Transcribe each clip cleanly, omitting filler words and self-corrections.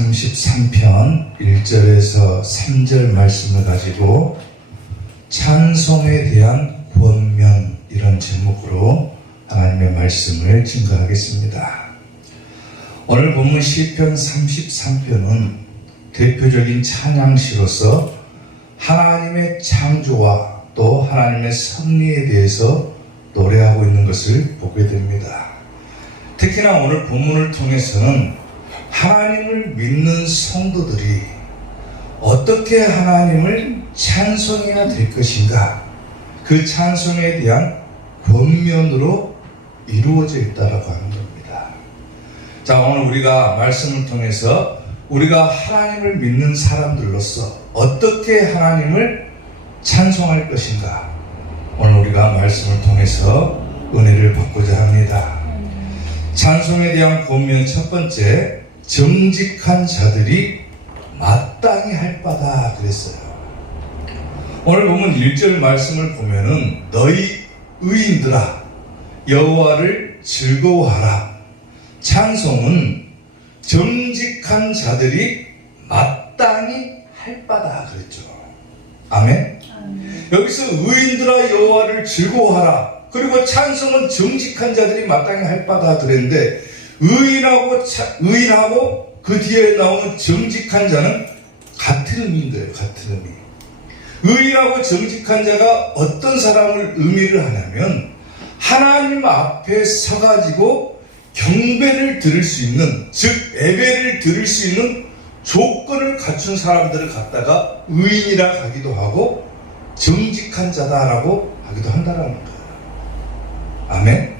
33편 1절에서 3절 말씀을 가지고 찬송에 대한 권면, 이런 제목으로 하나님의 말씀을 증거하겠습니다. 오늘 본문 시편 33편은 대표적인 찬양시로서 하나님의 창조와 또 하나님의 섭리에 대해서 노래하고 있는 것을 보게 됩니다. 특히나 오늘 본문을 통해서는 하나님을 믿는 성도들이 어떻게 하나님을 찬송해야 될 것인가, 그 찬송에 대한 권면으로 이루어져 있다라고 하는 겁니다. 자, 오늘 우리가 말씀을 통해서 우리가 하나님을 믿는 사람들로서 어떻게 하나님을 찬송할 것인가, 오늘 우리가 말씀을 통해서 은혜를 받고자 합니다. 찬송에 대한 권면 첫 번째, 정직한 자들이 마땅히 할 바다 그랬어요. 오늘 보면 1절 말씀을 보면은 너희 의인들아 여호와를 즐거워하라. 찬송은 정직한 자들이 마땅히 할 바다 그랬죠. 아멘. 여기서 의인들아 여호와를 즐거워하라, 그리고 찬송은 정직한 자들이 마땅히 할 바다 그랬는데, 의인하고 그 뒤에 나오는 정직한 자는 같은 의미인 거예요. 같은 의미. 의인하고 정직한 자가 어떤 사람을 의미를 하냐면, 하나님 앞에 서가지고 경배를 드릴 수 있는, 즉 예배를 드릴 수 있는 조건을 갖춘 사람들을 갖다가 의인이라 하기도 하고 정직한 자다라고 하기도 한다라는 거예요. 아멘.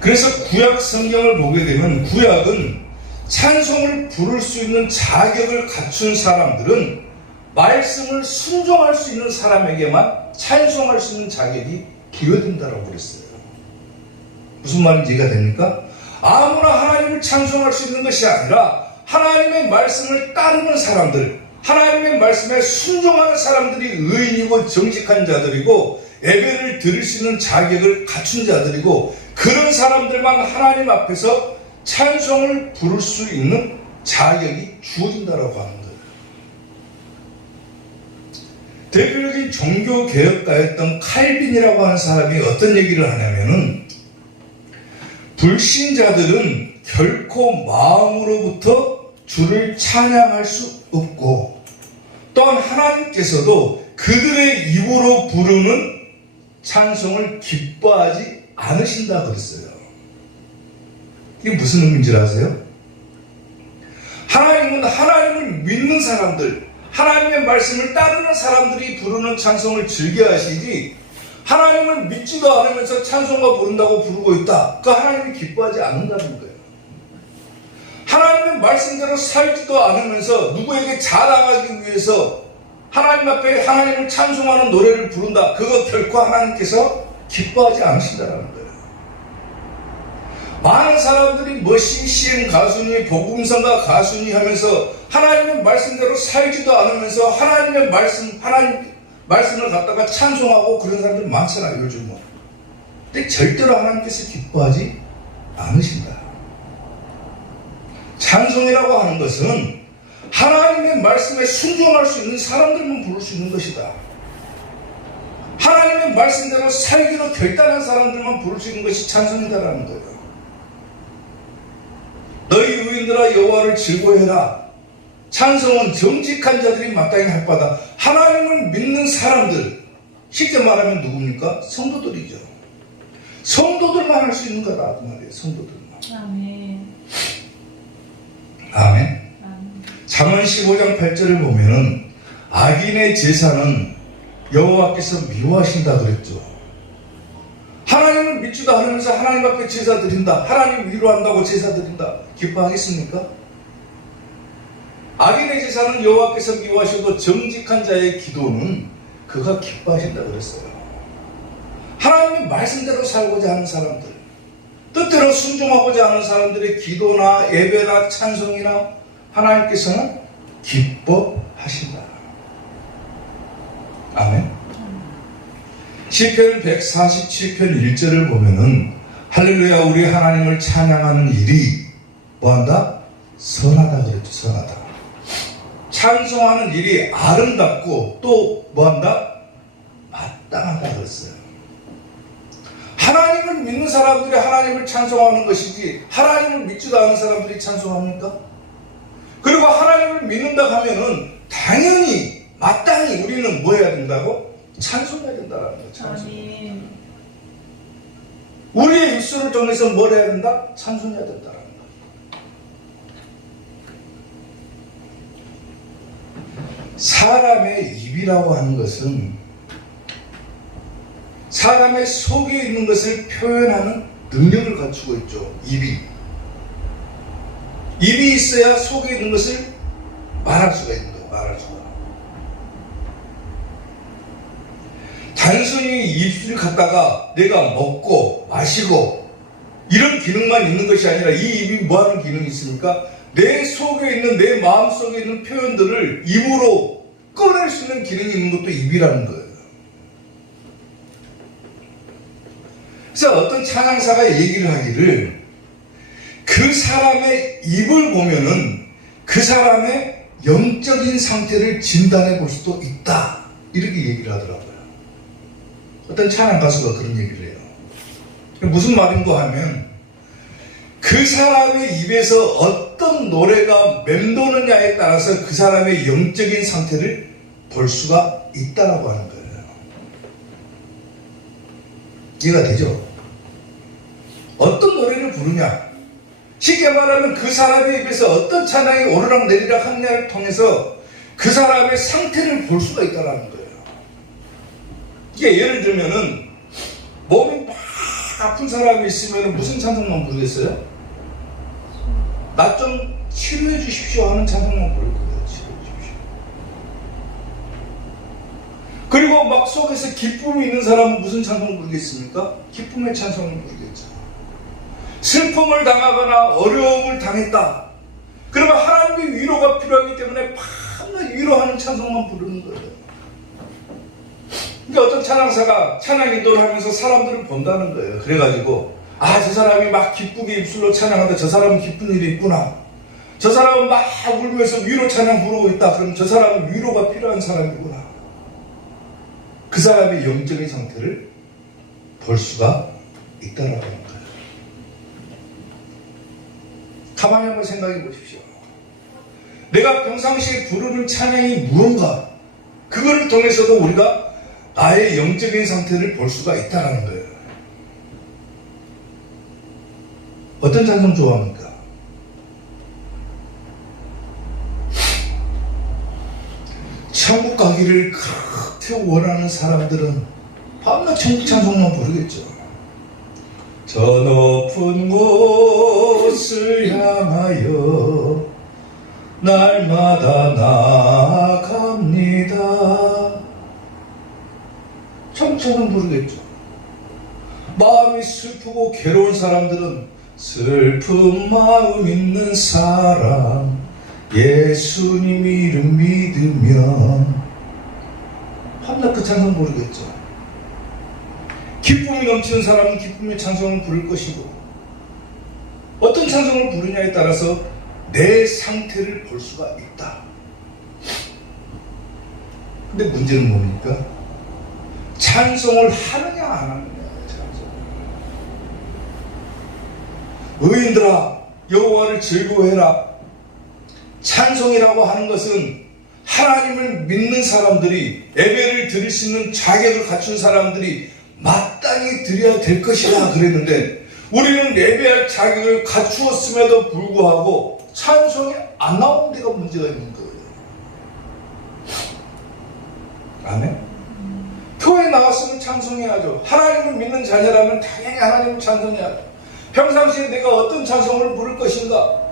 그래서 구약 성경을 보게 되면, 구약은 찬송을 부를 수 있는 자격을 갖춘 사람들은 말씀을 순종할 수 있는 사람에게만 찬송할 수 있는 자격이 기여된다라고 그랬어요. 무슨 말인지 이해가 됩니까? 아무나 하나님을 찬송할 수 있는 것이 아니라 하나님의 말씀을 따르는 사람들, 하나님의 말씀에 순종하는 사람들이 의인이고 정직한 자들이고 예배를 드릴 수 있는 자격을 갖춘 자들이고, 그런 사람들만 하나님 앞에서 찬송을 부를 수 있는 자격이 주어진다라고 하는 거예요. 대표적인 종교개혁가였던 칼빈이라고 하는 사람이 어떤 얘기를 하냐면은, 불신자들은 결코 마음으로부터 주를 찬양할 수 없고, 또한 하나님께서도 그들의 입으로 부르는 찬송을 기뻐하지 않으신다 그랬어요. 이게 무슨 의미인지 아세요? 하나님은 하나님을 믿는 사람들, 하나님의 말씀을 따르는 사람들이 부르는 찬송을 즐겨하시지, 하나님을 믿지도 않으면서 찬송가 부른다고 부르고 있다, 그 하나님이 기뻐하지 않는다는 거예요. 하나님의 말씀대로 살지도 않으면서 누구에게 자랑하기 위해서 하나님 앞에 하나님을 찬송하는 노래를 부른다, 그거 결코 하나님께서 기뻐하지 않으신다는 거예요. 많은 사람들이 뭐 CCM 가수니 복음성가 가수니 하면서 하나님의 말씀대로 살지도 않으면서 하나님의 말씀을 갖다가 찬송하고 그런 사람들 많잖아요, 요즘은. 근데 절대로 하나님께서 기뻐하지 않으신다. 찬송이라고 하는 것은 하나님의 말씀에 순종할 수 있는 사람들만 부를 수 있는 것이다. 하나님의 말씀대로 살기로 결단한 사람들만 부를 수 있는 것이 찬송이다라는 거예요. 너희 의인들아 여호와를 즐거워해라. 찬송은 정직한 자들이 마땅히 할 바다. 하나님을 믿는 사람들, 쉽게 말하면 누굽니까? 성도들이죠. 성도들만 할 수 있는 거다 그 말이에요. 성도들만. 아멘. 아멘. 잠언 15장 8절을 보면은 악인의 제사는 여호와께서 미워하신다 그랬죠. 하나님을 믿지도 않으면서 하나님 앞에 제사 드린다, 하나님 위로한다고 제사 드린다, 기뻐하겠습니까? 악인의 제사는 여호와께서 미워하셔도 정직한 자의 기도는 그가 기뻐하신다 그랬어요. 하나님의 말씀대로 살고자 하는 사람들, 뜻대로 순종하고자 하는 사람들의 기도나 예배나 찬송이나 하나님께서는 기뻐하신다. 아멘. 시편 147편 1절을 보면은 할렐루야 우리 하나님을 찬양하는 일이 뭐한다? 선하다 그랬죠. 선하다. 찬송하는 일이 아름답고 또 뭐한다? 마땅하다 그랬어요. 하나님을 믿는 사람들이 하나님을 찬송하는 것이지 하나님을 믿지도 않은 사람들이 찬송합니까? 그리고 하나님을 믿는다 하면은 당연히 마땅히 우리는 뭐 해야 된다고? 찬송해야 된다는 거예요. 찬송. 우리의 입술을 통해서 뭘 해야 된다? 찬송해야 된다는 거예요. 사람의 입이라고 하는 것은 사람의 속에 있는 것을 표현하는 능력을 갖추고 있죠. 입이 있어야 속에 있는 것을 말할 수가 있는 거예요. 말할 수가. 단순히 입술을 갖다가 내가 먹고 마시고 이런 기능만 있는 것이 아니라 이 입이 뭐하는 기능이 있습니까? 내 속에 있는 내 마음속에 있는 표현들을 입으로 꺼낼 수 있는 기능이 있는 것도 입이라는 거예요. 그래서 어떤 찬양사가 얘기를 하기를 그 사람의 입을 보면은 그 사람의 영적인 상태를 진단해 볼 수도 있다. 이렇게 얘기를 하더라고요. 어떤 찬양 가수가 그런 얘기를 해요. 무슨 말인가 하면 그 사람의 입에서 어떤 노래가 맴도느냐에 따라서 그 사람의 영적인 상태를 볼 수가 있다라고 하는 거예요. 이해가 되죠? 어떤 노래를 부르냐, 쉽게 말하면 그 사람의 입에서 어떤 찬양이 오르락 내리락 하느냐를 통해서 그 사람의 상태를 볼 수가 있다는 거예요. 이게 예를 들면은 몸이 막 아픈 사람이 있으면 무슨 찬송만 부르겠어요? 나 좀 치료해 주십시오 하는 찬송만 부를 거예요. 치료해 주십시오. 그리고 막 속에서 기쁨이 있는 사람은 무슨 찬송 부르겠습니까? 기쁨의 찬송을 부르겠죠. 슬픔을 당하거나 어려움을 당했다. 그러면 하나님의 위로가 필요하기 때문에 밤낮 위로하는 찬송만 부르는 거예요. 그러니까 어떤 찬양사가 찬양 인도를 하면서 사람들을 본다는 거예요. 그래가지고 저 사람이 막 기쁘게 입술로 찬양하는데 저 사람은 기쁜 일이 있구나. 저 사람은 막 울면서 위로 찬양 부르고 있다. 그럼 저 사람은 위로가 필요한 사람이구나. 그 사람의 영적인 상태를 볼 수가 있다라고 하는 거예요. 가만히 한번 생각해 보십시오. 내가 평상시에 부르는 찬양이 무언가, 그거를 통해서도 우리가 나의 영적인 상태를 볼 수가 있다는 거예요. 어떤 찬송 좋아합니까? 천국 가기를 그렇게 원하는 사람들은 밤낮 천국 찬송만 부르겠죠. 저 높은 곳을 향하여 날마다 나아갑니다. 천국 찬송 부르겠죠. 마음이 슬프고 괴로운 사람들은 슬픈 마음 있는 사람 예수님 이름 믿으면 밤낮 그 찬송 부르겠죠. 기쁨이 넘치는 사람은 기쁨의 찬송을 부를 것이고 어떤 찬송을 부르냐에 따라서 내 상태를 볼 수가 있다. 근데 문제는 뭡니까? 찬송을 하느냐 안 하느냐. 의인들아 여호와를 즐거워해라. 찬송이라고 하는 것은 하나님을 믿는 사람들이, 예배를 드릴 수 있는 자격을 갖춘 사람들이 마땅히 드려야 될 것이다 그랬는데 우리는 예배할 자격을 갖추었음에도 불구하고 찬송이 안 나오는 데가 문제가 있는 거예요. 아멘? 교회 나왔으면 찬송해야죠. 하나님을 믿는 자녀라면 당연히 하나님을 찬송해야죠. 평상시에 내가 어떤 찬송을 부를 것인가?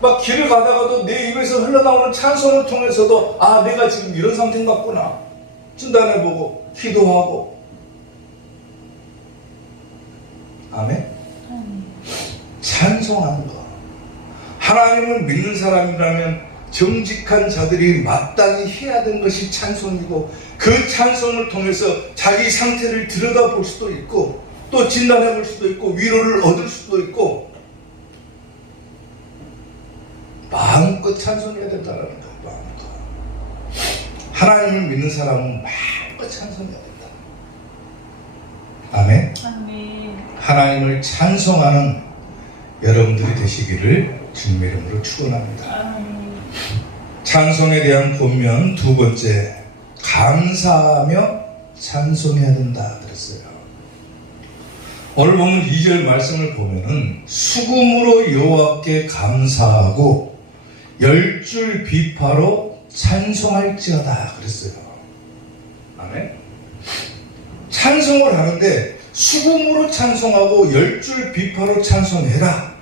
막 길을 가다가도 내 입에서 흘러나오는 찬송을 통해서도 내가 지금 이런 상태인가 같구나 진단해보고 기도하고. 아멘? 찬송하는 거. 하나님을 믿는 사람이라면 정직한 자들이 마땅히 해야 되는 것이 찬송이고 그 찬송을 통해서 자기 상태를 들여다볼 수도 있고 또 진단해 볼 수도 있고 위로를 얻을 수도 있고 마음껏 찬송해야 된다는 거예요. 마음껏. 하나님을 믿는 사람은 마음껏 찬송해야 된다. 아멘. 아멘. 하나님을 찬송하는 여러분들이 되시기를 주님의 이름으로 축원합니다. 아멘. 찬송에 대한 본면 두 번째, 감사하며 찬송해야 된다 그랬어요. 오늘 보면 2절 말씀을 보면은 수금으로 여호와께 감사하고 10줄 비파로 찬송할지어다 그랬어요. 아멘. 찬송을 하는데 수금으로 찬송하고 10줄 비파로 찬송해라.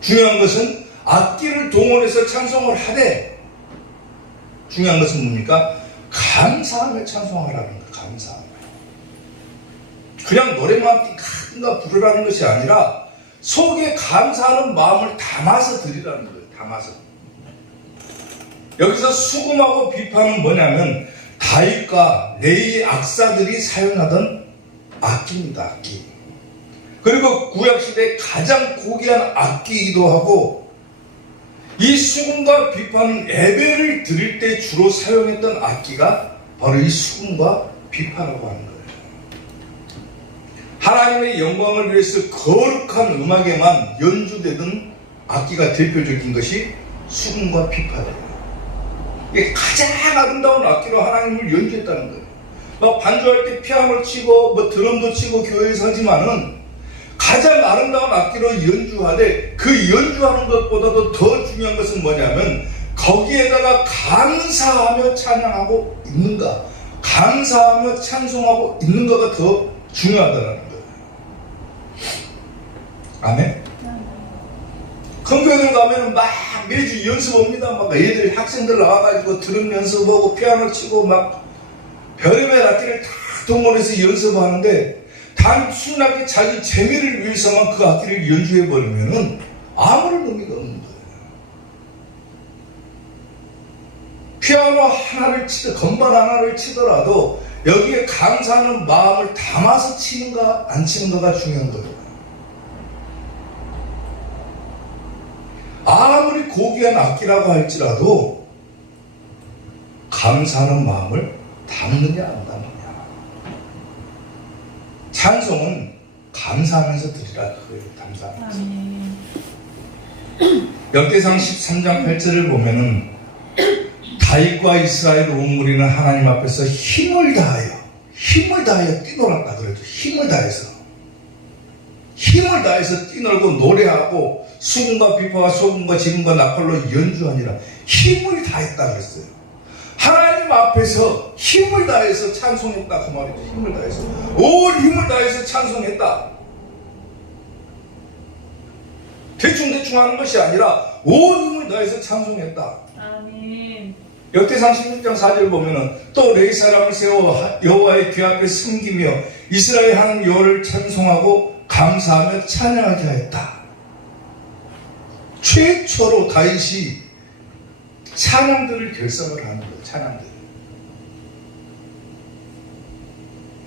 중요한 것은 악기를 동원해서 찬송을 하되 중요한 것은 뭡니까? 감사하며 찬송하라는 거예요. 감사하며. 그냥 노래만 띵가 부르라는 것이 아니라 속에 감사하는 마음을 담아서 드리라는 거예요. 담아서. 여기서 수금하고 비파는 뭐냐면 다윗과 레위 악사들이 사용하던 악기입니다. 악기. 그리고 구약시대에 가장 고귀한 악기이기도 하고 이 수금과 비파는 예배를 드릴 때 주로 사용했던 악기가 바로 이 수금과 비파라고 하는 거예요. 하나님의 영광을 위해서 거룩한 음악에만 연주되던 악기가 대표적인 것이 수금과 비파예요. 이게 가장 아름다운 악기로 하나님을 연주했다는 거예요. 막 반주할 때 피아노를 치고 뭐 드럼도 치고 교회에서 하지만은 가장 아름다운 악기로 연주하되 그 연주하는 것보다도 더 중요한 것은 뭐냐면 거기에다가 감사하며 찬양하고 있는가, 감사하며 찬송하고 있는가가 더 중요하다는 거예요. 아멘. 큰교회들 가면 막 매주 연습합니다. 막 애들 학생들 나와가지고 드럼 연습하고 피아노 치고 막 별의별 악기를 다 동원해서 연습하는데 단순하게 자기 재미를 위해서만 그 악기를 연주해버리면은 아무런 의미가 없는 거예요. 피아노 하나를 건반 하나를 치더라도 여기에 감사하는 마음을 담아서 치는가 안 치는가가 중요한 거예요. 아무리 고귀한 악기라고 할지라도 감사하는 마음을 담느냐 안 담느냐. 찬송은 감사하면서 드리라 그거예요. 감사하면서. 역대상 13장 8절을 보면은 다윗과 이스라엘 온 무리는 하나님 앞에서 힘을 다하여 뛰놀았다 그랬죠. 힘을 다해서 뛰놀고 노래하고 수금과 비파와 소금과 지금과 나팔로 연주하니라. 힘을 다했다 그랬어요. 하나님 앞에서 힘을 다해서 찬송했다 그 말이죠. 힘을 다해서 온 힘을 다해서 찬송했다. 대충 하는 것이 아니라 온 힘을 다해서 찬송했다. 아멘. 역대상 16장 4절 보면은 또 레위 사람을 세워 여호와의 귀 앞에 섬기며 이스라엘 하나님 여호와를 찬송하고 감사하며 찬양하게 하였다. 최초로 다윗이 찬양들을 결성을 하는 거예요. 찬양들.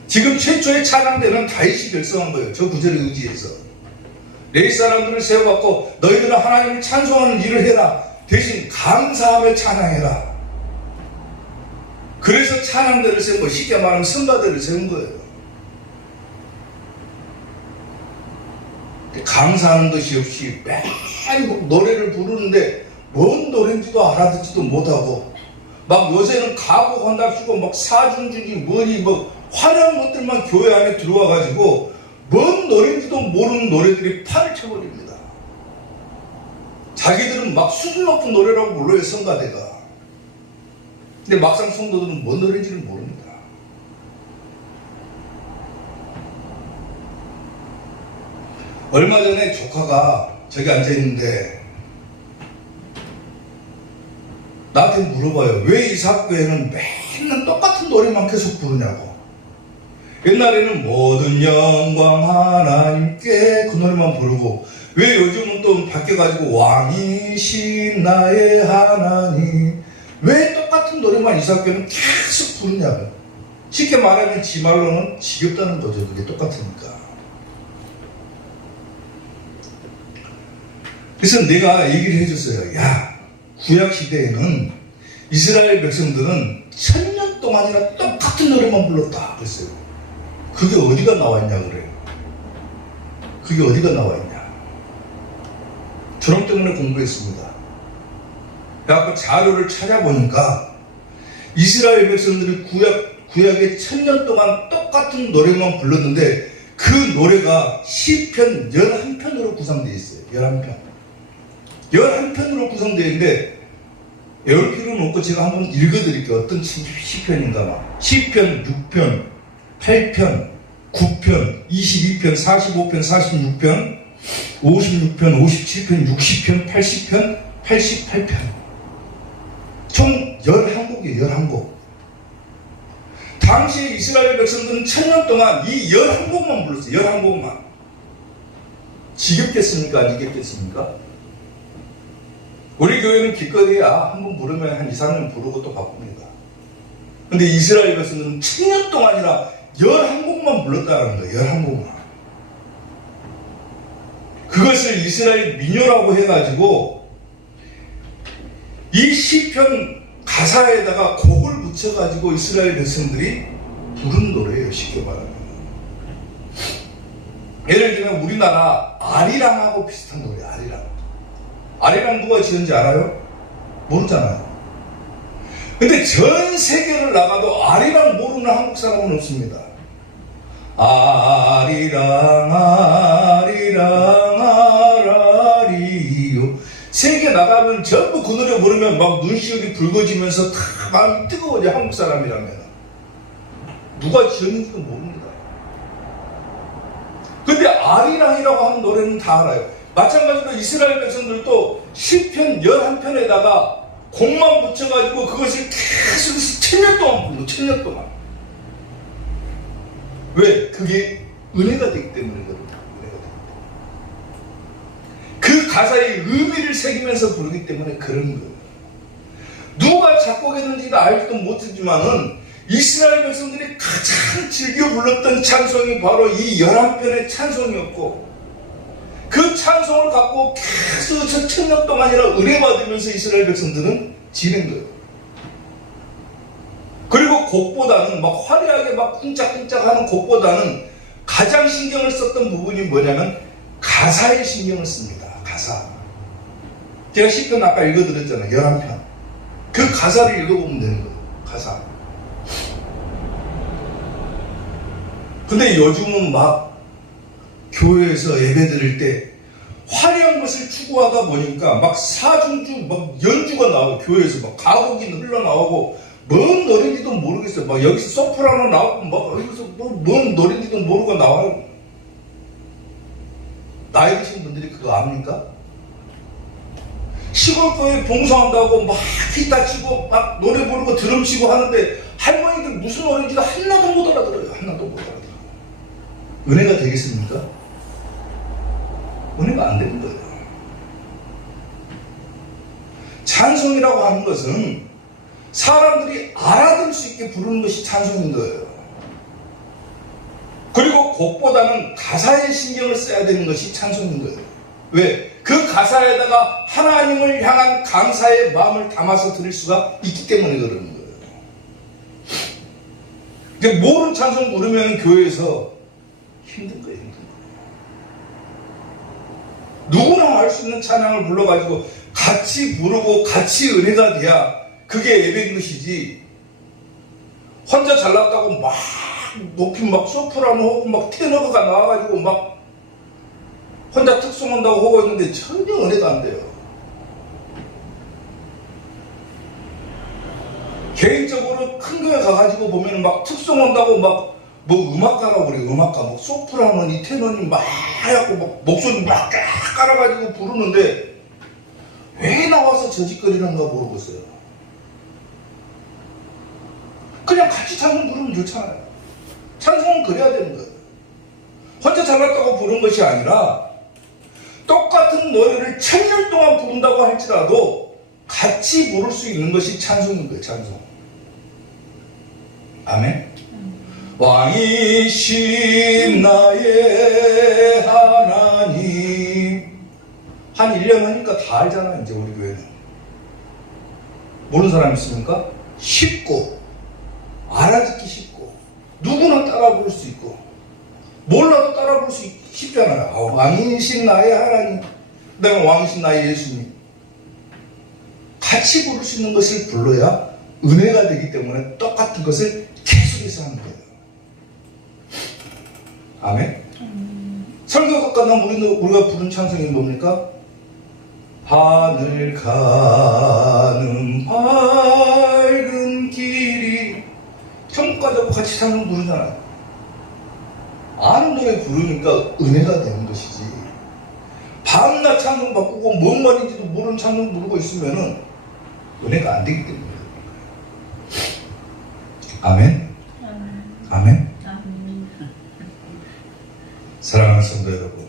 지금 최초의 찬양대는 다윗이 결성한 거예요. 저 구절에 의지해서. 레위 사람들을 세워갖고 너희들은 하나님을 찬송하는 일을 해라. 대신 감사하며 찬양해라. 그래서 찬양대를 세운 거, 쉽게 말하면 선가대를 세운 거예요. 감사하는 것이 없이 매일 노래를 부르는데 뭔 노래인지도 알아듣지도 못하고 막 요새는 가곡한답시고 막 사중주기 뭐니 뭐 화려한 것들만 교회 안에 들어와가지고 뭔 노래인지도 모르는 노래들이 판을 쳐버립니다. 자기들은 막 수준 높은 노래라고 불러요. 성가대가. 근데 막상 성도들은 뭔 노래인지를 모릅니다. 얼마 전에 조카가 저기 앉아있는데 나한테 물어봐요. 왜 이사학교에는 맨날 똑같은 노래만 계속 부르냐고. 옛날에는 모든 영광 하나님께 그 노래만 부르고 왜 요즘은 또 바뀌어가지고 왕이신 나의 하나님 왜 똑같은 노래만 이사학교는 계속 부르냐고. 쉽게 말하면 지 말로는 지겹다는 거죠. 그게 똑같으니까. 그래서 내가 얘기를 해줬어요. 야, 구약시대에는 이스라엘 백성들은 1000년 동안이나 똑같은 노래만 불렀다 그랬어요. 그게 어디가 나와있냐 그래요. 그게 어디가 나와있냐. 저런 때문에 공부했습니다. 그래서 자료를 찾아보니까 이스라엘 백성들이 구약에 1000년 동안 똑같은 노래만 불렀는데 그 노래가 시편 11편으로 구성되어 있어요. 11편. 11편으로 구성되어 있는데 외울 필요는 없고 제가 한번 읽어드릴게요. 어떤 시편인가 막. 시편 6편, 8편, 9편, 22편, 45편, 46편, 56편, 57편, 60편, 80편, 88편. 총 11곡이에요. 11곡. 당시 이스라엘 백성들은 1000년 동안 이 11곡만 불렀어요. 11곡만. 지겹겠습니까? 안 지겹겠습니까? 우리 교회는 기껏해야 한 번 부르면 한 2, 3년 부르고 또 바꿉니다. 근데 이스라엘 백성들은 1000년 동안이나 11곡만 불렀다는 거예요. 11곡만. 그것을 이스라엘 민요라고 해가지고 이 시편 가사에다가 곡을 붙여가지고 이스라엘 백성들이 부른 노래예요. 쉽게 말하면. 예를 들면 우리나라 아리랑하고 비슷한 노래. 아리랑 누가 지은지 알아요? 모르잖아요. 근데 전 세계를 나가도 아리랑 모르는 한국 사람은 없습니다. 아리랑 아라리요. 세계 나가면 전부 그 노래 부르면 막 눈시울이 붉어지면서 다 마음이 뜨거워져. 한국 사람이라면 누가 지었는지도 모릅니다. 근데 아리랑이라고 하는 노래는 다 알아요. 마찬가지로 이스라엘 백성들도 시편 11편에다가 곡만 붙여가지고 그것을 계속 1000년 동안 불러. 1000년 동안. 왜? 그게 은혜가 되기 때문이거든요. 그 가사의 의미를 새기면서 부르기 때문에 그런 거예요. 누가 작곡했는지도 알지도 못하지만은 이스라엘 백성들이 가장 즐겨 불렀던 찬송이 바로 이 11편의 찬송이었고 그 찬송을 갖고 계속 1000년 동안이나 은혜 받으면서 이스라엘 백성들은 지낸 거예요. 그리고 곡보다는 막 화려하게 막 쿵짝쿵짝 하는 곡보다는 가장 신경을 썼던 부분이 뭐냐면 가사에 신경을 씁니다. 가사. 제가 시편 아까 읽어드렸잖아요. 11편. 그 가사를 읽어보면 되는 거예요. 가사. 근데 요즘은 막 교회에서 예배 드릴 때 화려한 것을 추구하다 보니까 막 사중주, 막 연주가 나오고 교회에서 막 가곡이 흘러나오고 뭔 노래인지도 모르겠어요. 막 여기서 소프라노 나오고 막 여기서 뭔 노래인지도 모르고 나와요. 나이 드신 분들이 그거 압니까? 시골 교회 봉사한다고 막 기타 치고 막 노래 부르고 드럼 치고 하는데 할머니들 무슨 노래인지도 하나도 못 알아들어요. 하나도 못 알아들어요. 은혜가 되겠습니까? 은혜가 안 되는 거예요. 찬송이라고 하는 것은 사람들이 알아들 수 있게 부르는 것이 찬송인 거예요. 그리고 곡보다는 가사에 신경을 써야 되는 것이 찬송인 거예요. 왜? 그 가사에다가 하나님을 향한 감사의 마음을 담아서 들을 수가 있기 때문에 그러는 거예요. 모르는 찬송 부르면 교회에서 힘든 거예요. 누구나 할 수 있는 찬양을 불러가지고 같이 부르고 같이 은혜가 돼야 그게 예배인 것이지, 혼자 잘났다고 막 높임 막 소프라노 하고 막 테너가 나와가지고 막 혼자 특송한다고 하고 있는데 전혀 은혜가 안 돼요. 개인적으로 큰 교회 가가지고 보면 막 특송한다고 막 뭐 음악가라고 그래요. 음악가 뭐 소프라노니 테너니 막 해갖고 막 목소리 막 깔아가지고 부르는데 왜 나와서 저짓거리는가 모르겠어요. 그냥 같이 찬송 부르면 좋잖아요. 찬송은 그래야 되는 거예요. 혼자 잘났다고 부른 것이 아니라 똑같은 노래를 1000년 동안 부른다고 할지라도 같이 부를 수 있는 것이 찬송인 거예요. 찬송. 아멘. 왕이신 나의 하나님, 한 1년 하니까 다 알잖아. 이제 우리 교회는. 모르는 사람 있습니까? 쉽고 알아듣기 쉽고 누구나 따라 부를 수 있고 몰라도 따라 부를 수 쉽잖아요. 왕이신 나의 하나님, 그다음에 왕이신 나의 예수님. 같이 부를 수 있는 것을 불러야 은혜가 되기 때문에 똑같은 것을 계속해서 하는 거예요. 아멘. 설교가 끝나면 우리가 부른 찬송이 뭡니까? 하늘 가는 밝은 길이, 천국가자고 같이 찬송 부르잖아요. 아는 노래 부르니까 은혜가 되는 것이지. 밤낮 찬송 바꾸고 뭔 말인지도 모르는 찬송 부르고 있으면은 은혜가 안 되기 때문에. 아멘. 아멘. 사랑하는 성도 여러분,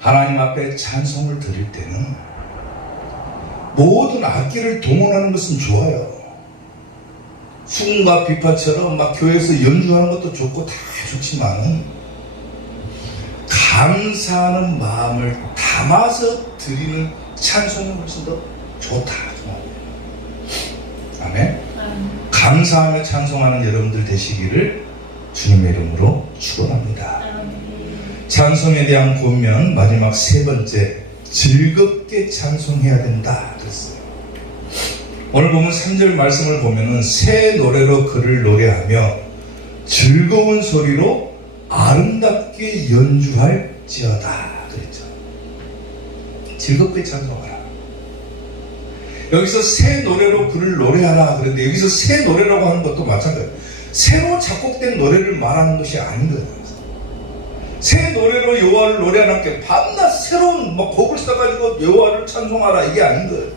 하나님 앞에 찬송을 드릴 때는 모든 악기를 동원하는 것은 좋아요. 수금과 비파처럼 막 교회에서 연주하는 것도 좋고 다 좋지만 감사하는 마음을 담아서 드리는 찬송이 훨씬 더 좋다. 아멘. 감사하며 찬송하는 여러분들 되시기를 주님의 이름으로 축원합니다. 찬송에 대한 권면 마지막 세 번째, 즐겁게 찬송해야 된다 그랬어요. 오늘 보면 3절 말씀을 보면은 새 노래로 그를 노래하며 즐거운 소리로 아름답게 연주할지어다 그랬죠. 즐겁게 찬송하라. 여기서 새 노래로 그를 노래하라 그랬는데 여기서 새 노래라고 하는 것도 마찬가지예요. 새로 작곡된 노래를 말하는 것이 아닌 거예요. 새 노래로 여호와를 노래하는 게 밤낮 새로운 곡을 써가지고 여호와를 찬송하라 이게 아닌 거예요.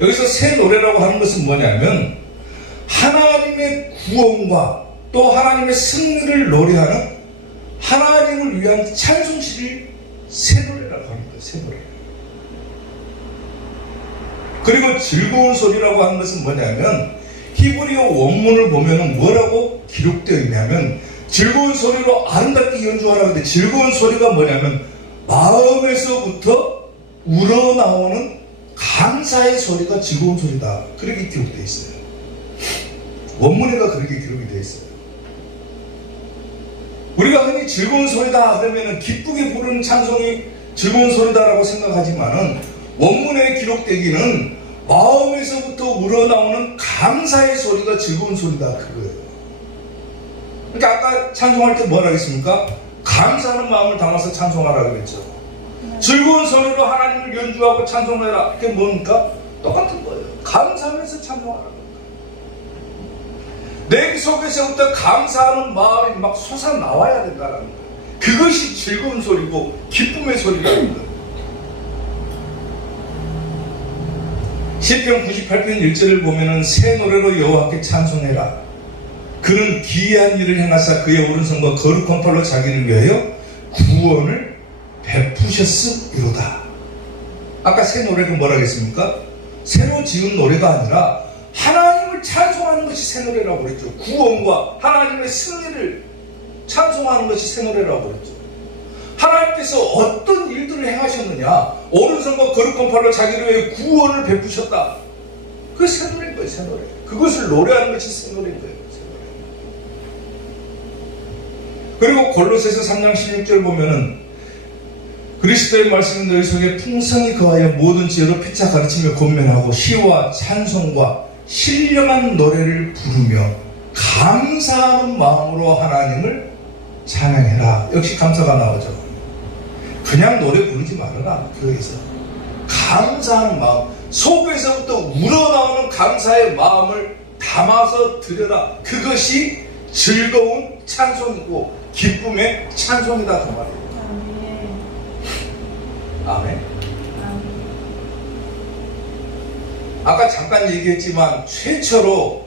여기서 새 노래라고 하는 것은 뭐냐면 하나님의 구원과 또 하나님의 승리를 노래하는 하나님을 위한 찬송시를 새 노래라고 합니다. 새 노래. 그리고 즐거운 소리라고 하는 것은 뭐냐면 히브리어 원문을 보면 뭐라고 기록되어 있냐면 즐거운 소리로 아름답게 연주하라. 근데 즐거운 소리가 뭐냐면 마음에서부터 우러나오는 감사의 소리가 즐거운 소리다. 그렇게 기록되어 있어요. 원문에가 그렇게 기록이 되어 있어요. 우리가 흔히 즐거운 소리다 그러면 기쁘게 부르는 찬송이 즐거운 소리다라고 생각하지만은 원문에 기록되기는 마음에서부터 우러나오는 감사의 소리가 즐거운 소리다 그거예요. 그러니까 아까 찬송할 때 뭐라 했습니까? 감사하는 마음을 담아서 찬송하라 그랬죠. 즐거운 소리로 하나님을 연주하고 찬송해라. 그게 뭡니까? 똑같은 거예요. 감사하면서 찬송하라. 내 속에서부터 감사하는 마음이 막 솟아나와야 된다는 거예요. 그것이 즐거운 소리고 기쁨의 소리라는 거예요. 시편 98편 1절을 보면은 새 노래로 여호와께 찬송해라. 그는 기이한 일을 행하사 그의 오른손과 거룩한 팔로 자기를 위하여 구원을 베푸셨음이로다. 아까 새 노래가 뭐라 했습니까? 새로 지은 노래가 아니라 하나님을 찬송하는 것이 새 노래라고 그랬죠. 구원과 하나님의 승리를 찬송하는 것이 새 노래라고 그랬죠. 하나님께서 어떤 일들을 행하셨느냐, 오른손과 거룩한 팔로 자기를 위해 구원을 베푸셨다. 그게 새 노래인 거예요. 새 노래. 그것을 노래하는 것이 새 노래인 거예요. 새 노래. 그리고 골로새서 3장 16절 보면은 그리스도의 말씀은 너희 속에 풍성히 거하여 모든 지혜로 피차 가르치며 권면하고 시와 찬송과 신령한 노래를 부르며 감사하는 마음으로 하나님을 찬양해라. 역시 감사가 나오죠. 그냥 노래 부르지 말아라. 교회에서 감사하는 마음, 속에서부터 우러나오는 감사의 마음을 담아서 드려라. 그것이 즐거운 찬송이고 기쁨의 찬송이다 그 말이에요. 아멘. 아까 잠깐 얘기했지만 최초로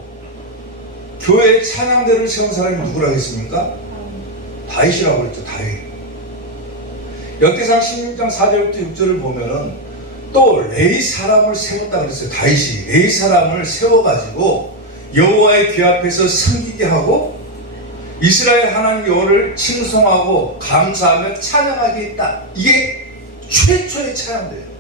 교회에 찬양대를 세운 사람이 누구라겠습니까? 다윗이라고 그랬죠. 다윗. 역대상 16장 4절부터 6절을 보면은 또 레위 사람을 세웠다 그랬어요. 다윗이 레위 사람을 세워가지고 여호와의 귀 앞에서 섬기게 하고 이스라엘 하나님 여호와를 칭송하고 감사하며 찬양하게 했다. 이게 최초의 찬양대예요.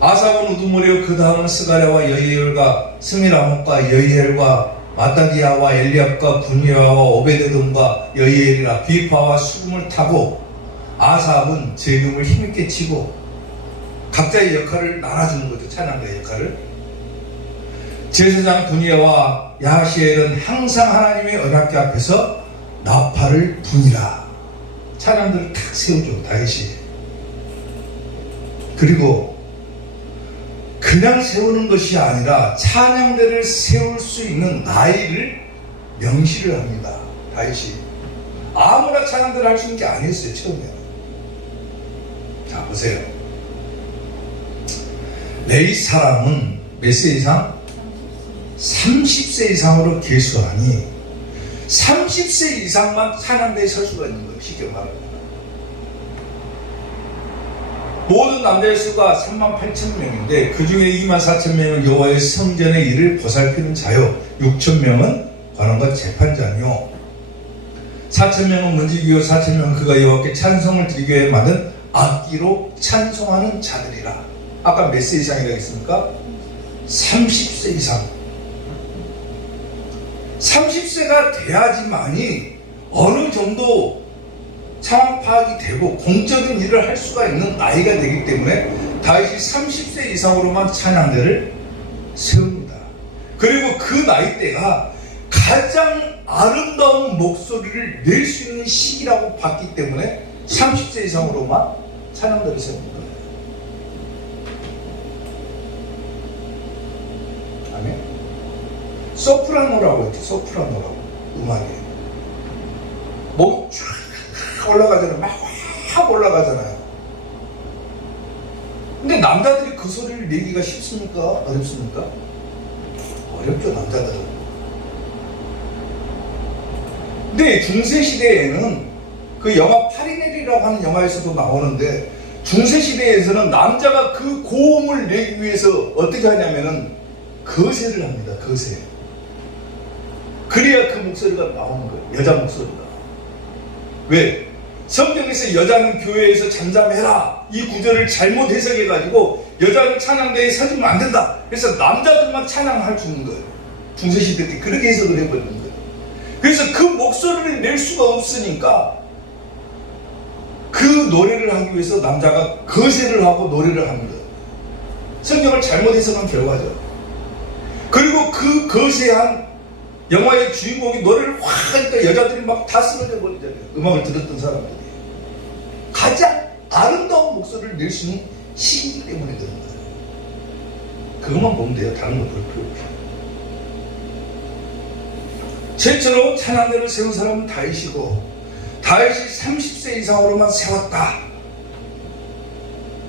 아삽은 우두머리요 그 다음은 스가랴와 여이엘과 스미라못과 여이엘과 마따디아와 엘리압과 분야와 오베데돔과 여이엘이라 비파와 수금을 타고 아삽은 재금을 힘있게 치고 각자의 역할을 나눠주는 거죠. 찬양가의 역할을. 제사장 분야와 야시엘은 항상 하나님의 언약궤 앞에서 나팔을 부니라. 찬양들을 탁 세우죠. 다윗이. 그리고 그냥 세우는 것이 아니라 찬양대를 세울 수 있는 나이를 명시를 합니다. 다윗이. 아무나 찬양대를 할 수 있는 게 아니었어요. 처음에. 자 보세요. 레위 사람은 몇 세 이상? 30세 이상으로 계수하니 30세 이상만 찬양대에 설 수가 있는 거예요. 쉽게 말하면. 모든 남자의 수가 38,000명인데 그 중에 24,000명은 여호와의 성전의 일을 보살피는 자요, 6,000명은 관원과 재판자니요, 4,000명은 문지기요, 4,000명은 그가 여호와께 찬송을 드리기 위해 만든 악기로 찬송하는 자들이라. 아까 몇 세 이상이라고 했습니까? 30세 이상. 30세가 돼야지만이 어느 정도 상황 파악이 되고 공적인 일을 할 수가 있는 나이가 되기 때문에 다윗이 30세 이상으로만 찬양대를 세웁니다. 그리고 그 나이대가 가장 아름다운 목소리를 낼 수 있는 시기라고 봤기 때문에 30세 이상으로만 찬양대를 세웁니다. 아멘. 소프라노라고 했죠. 소프라노라고. 음악이 목이 쫙 올라가잖아요. 막 확 올라가잖아요. 근데 남자들이 그 소리를 내기가 쉽습니까? 어렵습니까? 어렵죠. 남자들은. 근데 중세시대에는 그 영화 파리넬이라고 하는 영화에서도 나오는데, 중세시대에서는 남자가 그 고음을 내기 위해서 어떻게 하냐면은 거세를 합니다. 거세. 그래야 그 목소리가 나오는 거예요. 여자 목소리가. 왜? 성경에서 여자는 교회에서 잠잠해라, 이 구절을 잘못 해석해가지고 여자는 찬양대에 서주면 안 된다. 그래서 남자들만 찬양할 수 있는 거예요. 중세시대 때 그렇게 해석을 해버리는 거예요. 그래서 그 목소리를 낼 수가 없으니까 그 노래를 하기 위해서 남자가 거세를 하고 노래를 합니다. 성경을 잘못 해석한 결과죠. 그리고 그 거세한 영화의 주인공이 노래를 확 하니까 여자들이 막 다 쓰러져 버리잖아요. 음악을 들었던 사람들이. 가장 아름다운 목소리를 낼 수 있는 시기 때문에 그런 거예요. 그것만 보면 돼요. 다른 거 볼 필요 없어요. 최초로 찬양대를 세운 사람은 다윗이고, 다윗이 30세 이상으로만 세웠다.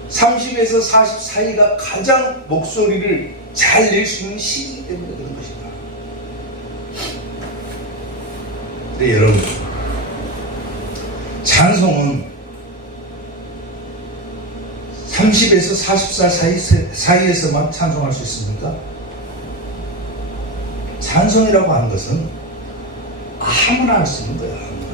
30에서 40 사이가 가장 목소리를 잘 낼 수 있는 시기 때문에 그런 것이다. 근데 여러분, 찬송은 30에서 40살 사이에서만 찬송할 수 있습니까? 찬송이라고 하는 것은 아무나 할 수 있는 거야. 아무나.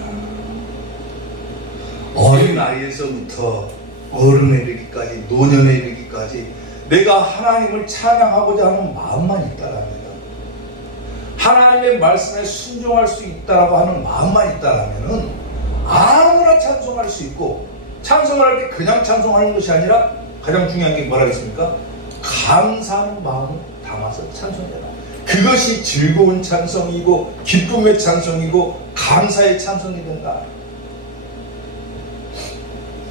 어린 아이에서부터 어른에 이르기까지, 노년에 이르기까지 내가 하나님을 찬양하고자 하는 마음만 있다라면, 하나님의 말씀에 순종할 수 있다라고 하는 마음만 있다라면 아무나 찬송할 수 있고, 찬송을 할 때 그냥 찬송하는 것이 아니라 가장 중요한 게 뭐라겠습니까? 감사하는 마음을 담아서 찬송해라. 그것이 즐거운 찬송이고 기쁨의 찬송이고 감사의 찬송이 된다.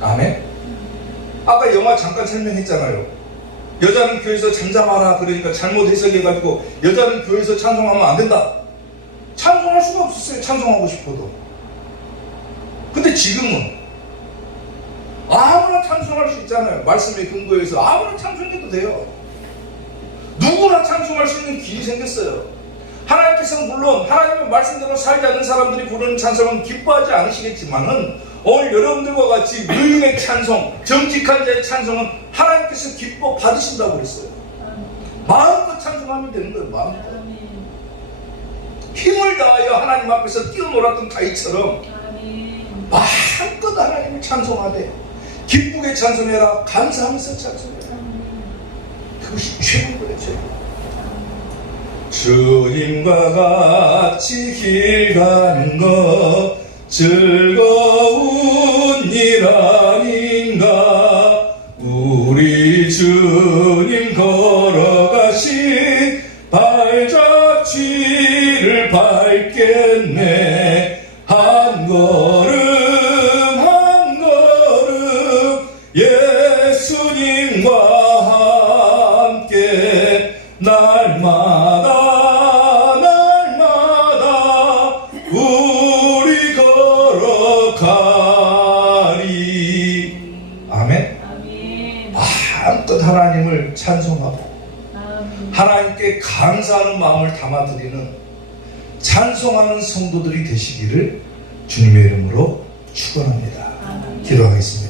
아멘. 아까 영화 잠깐 설명했잖아요. 여자는 교회에서 잠잠하라 그러니까 잘못 해석해가지고 여자는 교회에서 찬송하면 안 된다. 찬송할 수가 없었어요. 찬송하고 싶어도. 근데 지금은 아무나 찬송할 수 있잖아요. 말씀에 근거해서 아무나 찬송해도 돼요. 누구나 찬송할 수 있는 길이 생겼어요. 하나님께서는 물론 하나님의 말씀대로 살지 않는 사람들이 부르는 찬송은 기뻐하지 않으시겠지만은, 오늘 여러분들과 같이 의인의 찬송, 정직한 자의 찬송은 하나님께서 기뻐 받으신다고 그랬어요. 마음껏 찬송하면 되는 거예요. 마음껏. 힘을 다하여 하나님 앞에서 뛰어놀았던 다윗처럼 마음껏 하나님을 찬송하되 기쁘게 찬송해라. 감사하면서 찬송해라. 그것이 최고의 죄. 주님과 같이 길 가는 것 즐거운 일 아닌가. 우리 주님 걸어가신 발자취를 밟겠네. 한 걸음 한 걸음 예수님과 함께 날마다 우리 걸어가리. 아멘. 마음껏 하나님을 찬송하고 하나님께 감사하는 마음을 담아드리는 찬송하는 성도들이 되시기를 주님의 이름으로 축원합니다. 기도하겠습니다.